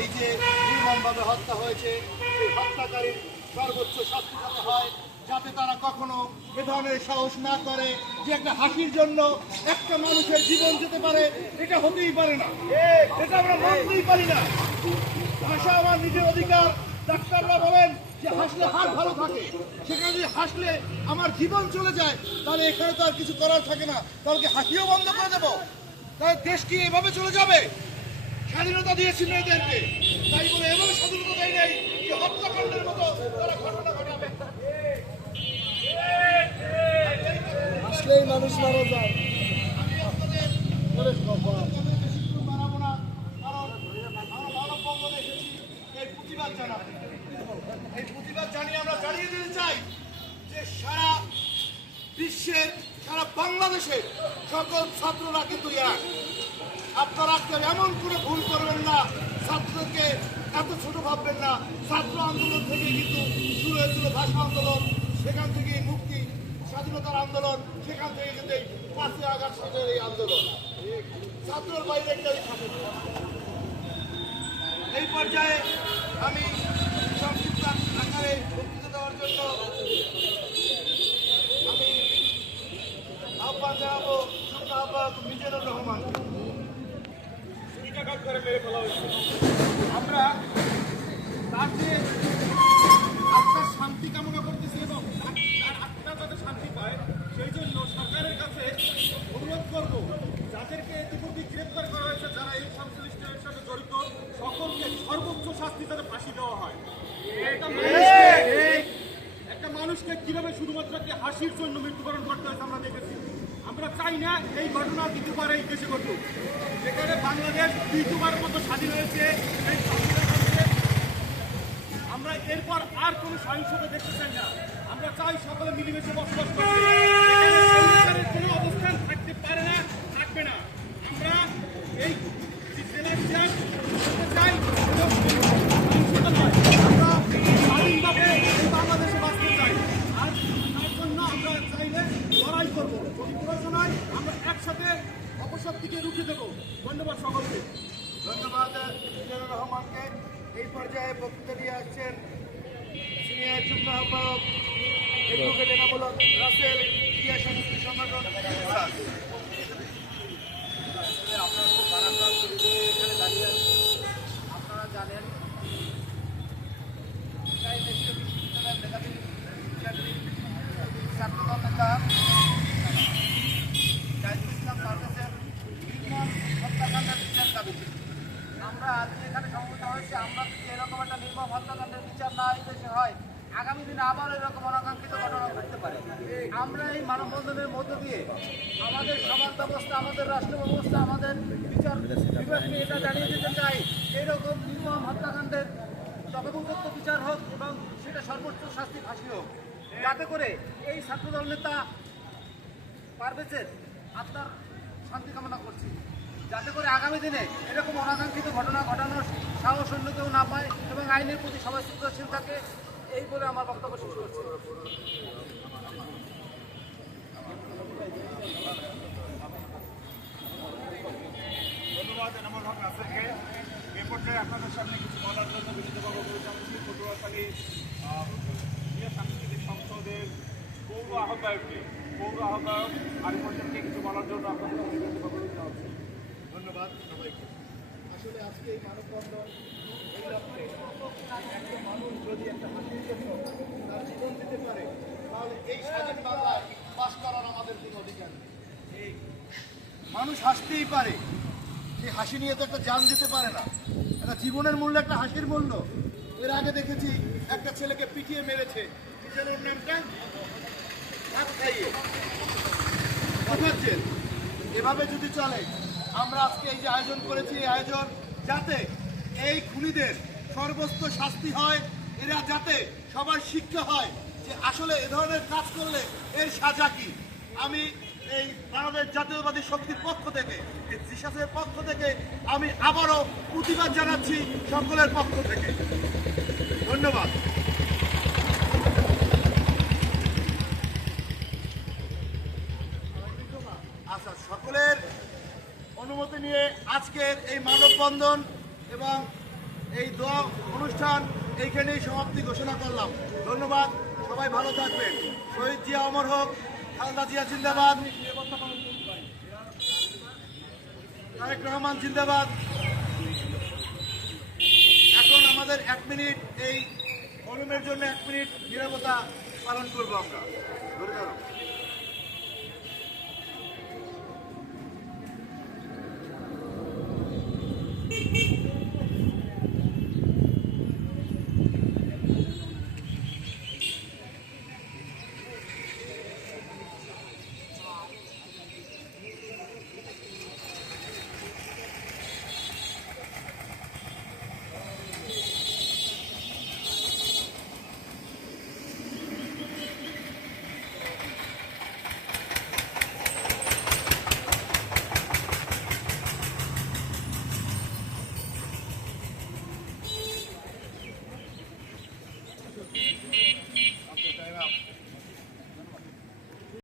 এই যে নির্মমভাবে হত্যা হয়েছে, সেই হত্যাকারীর সর্বোচ্চ শাস্তি যাতে হয়, যাতে তারা কখনো এ ধরনের সাহস না করে যে একটা হাসির জন্য একটা মানুষের জীবন যেতে পারে, এটা হতেই পারে না, এটা আমরা মানতেই পারি না। হাসা আমার নিজের অধিকার। ডাক্তাররা বলেন যে হাসলে হার্ট ভালো থাকে, সেখানে যদি হাসলে আমার জীবন চলে যায় তাহলে এখানে তো আর কিছু করার থাকে না, তাহলে কি হাসিও বন্ধ করে দেবো? তাহলে দেশ কি এভাবে চলে যাবে? স্বাধীনতা দিয়েছি মেয়েদেরকে, তাই বলে এভাবে স্বাধীনতা দেয় নাই যে হত্যাকাণ্ডের মতো তারা ঘটনা ঘটাবে। আসলেই মানুষ মারা যায়। আমি আপনাদের বেশি কিছু বাড়াবো না, কারণ আমরা মানববন্ধনে এসেছি এই প্রতিবাদ জানাতে। এই প্রতিবাদ জানিয়ে আমরা জানিয়ে দিতে চাই যে সারা বিশ্বের, সারা বাংলাদেশের সকল ছাত্ররা কিন্তু এক। আপনারা কেউ এমন করে ভুল করবেন না, ছাত্রকে এত ছোট ভাববেন না। ছাত্র আন্দোলন থেকে কিন্তু শুরু হয়েছিল ভাষা আন্দোলন, সেখান থেকে মুক্তি স্বাধীনতার আন্দোলন, সেখান থেকে কিন্তু 5ই আগস্টের এই আন্দোলন। ছাত্রের বাইরে কেউ থাকে না। এই পর্যায়ে আমি সংক্ষিপ্ত আকারে বক্তৃতা দেওয়ার জন্য আমি আহ্বান জানাবো যুগ্ম আহ্বায়ক মিজানুর রহমান। করে মেরে ফেলা হয়েছে। আমরা তার যে আত্মার শান্তি কামনা করতেছি এবং তার আত্মা যাতে শান্তি পায় সেই জন্য সরকারের কাছে অনুরোধ করব, যাদেরকে ইতিপূর্বে গ্রেপ্তার করা হয়েছে, যারা এই সংশ্লিষ্টের সাথে জড়িত, সকলকে সর্বোচ্চ শাস্তি যাতে ফাঁসি দেওয়া হয়। একটা মানুষকে কিভাবে শুধুমাত্র একটি হাসির জন্য মৃত্যুবরণ করতে হয়েছে আমরা দেখেছি। আমরা চাই না এই ঘটনা দ্বিতীয়বার এই দেশে ঘটুক, যেখানে বাংলাদেশ দ্বিতীয়বারের মতো স্বাধীন হয়েছে। আমরা এরপর আর কোনো সহিংসতা দেখতে চাই না। আমরা চাই সকলে মিলেমিশে বসবাস করতে। কোনো অবস্থান থাকতে পারে না, থাকবে না। আমরা এই জেলার চাই সহিংসতা নয়, আমরা স্বাধীনভাবে এই বাংলাদেশে বাঁচতে চাই। আর তার জন্য আমরা চাইলে লড়াই করবো, যদি প্রয়োজন হয় আমরা একসাথে অপশক্তিকে রুখে দেবো। ধন্যবাদ সকলকে। ধন্যবাদ মিজানুর রহমানকে। এই পর্যায়ে বক্তৃতা দিয়ে আসছেন সিনিয়র যুগ্ম আহ্বায়ক এডভোকেট এনামুল হক রাসেল, ক্রিয়া সংস্কৃতি সংগঠন। আপনারা খুব বারান্দার পরিবেশে এখানে দাঁড়িয়ে আছেন। আপনারা জানেন ঢাকায় দেশীয় বিশ্ববিদ্যালয়ের মেধাবী ছাত্রদল নেতা জাহিদুল ইসলাম পারভেজের নির্মম হত্যাকাণ্ডের বিচার দাবিতে আমরা আজকে এখানে সমবেত হয়েছি। আমরা যদি এরকম একটা নির্মম হত্যাকাণ্ডের বিচার না এই দেশে হয়, আগামী দিনে আবার এরকম অনাকাঙ্ক্ষিত ঘটনা ঘটতে পারে। আমরা এই মানববন্ধনের মধ্য দিয়ে আমাদের সমাজ ব্যবস্থা, আমাদের রাষ্ট্র ব্যবস্থা, আমাদের বিচার বিভাগকে এটা জানিয়ে দিতে চাই, এইরকম নির্মম হত্যাকাণ্ডের তদন্ত বিচার হোক এবং সেটা সর্বোচ্চ শাস্তি ফাঁসি হোক, যাতে করে এই ছাত্রদল নেতা পারভেজের আত্মার শান্তি কামনা করছি, যাতে করে আগামী দিনে এরকম অনাকাঙ্ক্ষিত ঘটনা ঘটানোর সাহস অন্য কেউ না পায় এবং আইনের প্রতি সবাই শ্রদ্ধাশীল থাকে। এই বলে আমার বক্তব্য শেষ করছি। ধন্যবাদ এনামুল হক রাসেলকে। এ পর্যায়ে আপনাদের সামনে কিছু বলার জন্য বিনীতভাবে অনুরোধ জানাচ্ছি পটুয়াখালী ক্রিয়া সাংস্কৃতিক সংসদের পৌর আহ্বায়ককে, আরিফ হোসেনকে কিছু বলার জন্য আপনাদের সামনে বিনীতভাবে অনুরোধ জানাচ্ছি। ধন্যবাদ সবাইকে। আসলে আজকে এই মানববন্ধন এই লক্ষ্যে, একটা মানুষ যদি একটা হাসির জন্য তার জীবন দিতে পারে, তাহলে এই স্বাধীন বাংলায় বাস করার আমাদের কোনো অধিকার নেই। এই মানুষ হাসতেই পারে, এই হাসি নিয়ে তো একটা জান দিতে পারে না। একটা জীবনের মূল্য, একটা হাসির মূল্য। এর আগে দেখেছি একটা ছেলেকে পিটিয়ে মেরেছে, কি যেন ওর নামটা, ভাত খাইয়ে। বুঝাচ্ছেন এভাবে যদি চলে, আমরা আজকে এই যে আয়োজন করেছি, এই আয়োজন যাতে এই খুনিদের সর্বোচ্চ শাস্তি হয়, এরা যাতে সবার শিক্ষা হয় যে আসলে এ ধরনের কাজ করলে এর সাজা কি। আমি এই বাংলাদেশ জাতীয়তাবাদী শক্তির পক্ষ থেকে, এই জিসাসের পক্ষ থেকে আমি আবারও প্রতিবাদ জানাচ্ছি সকলের পক্ষ থেকে। ধন্যবাদ। আচ্ছা, সকলের অনুমতি নিয়ে আজকের এই মানববন্ধন এবং এই দোয়া অনুষ্ঠান এইখানেই সমাপ্তি ঘোষণা করলাম। ধন্যবাদ, সবাই ভালো থাকবেন। শহীদ জিয়া অমর হোক, খালেদা জিয়া জিন্দাবাদ, তারেক রহমান জিন্দাবাদ। এখন আমাদের 1 মিনিট এই কলমের জন্য 1 মিনিট নীরবতা পালন করবো আমরা। ধরে দাঁড়াও।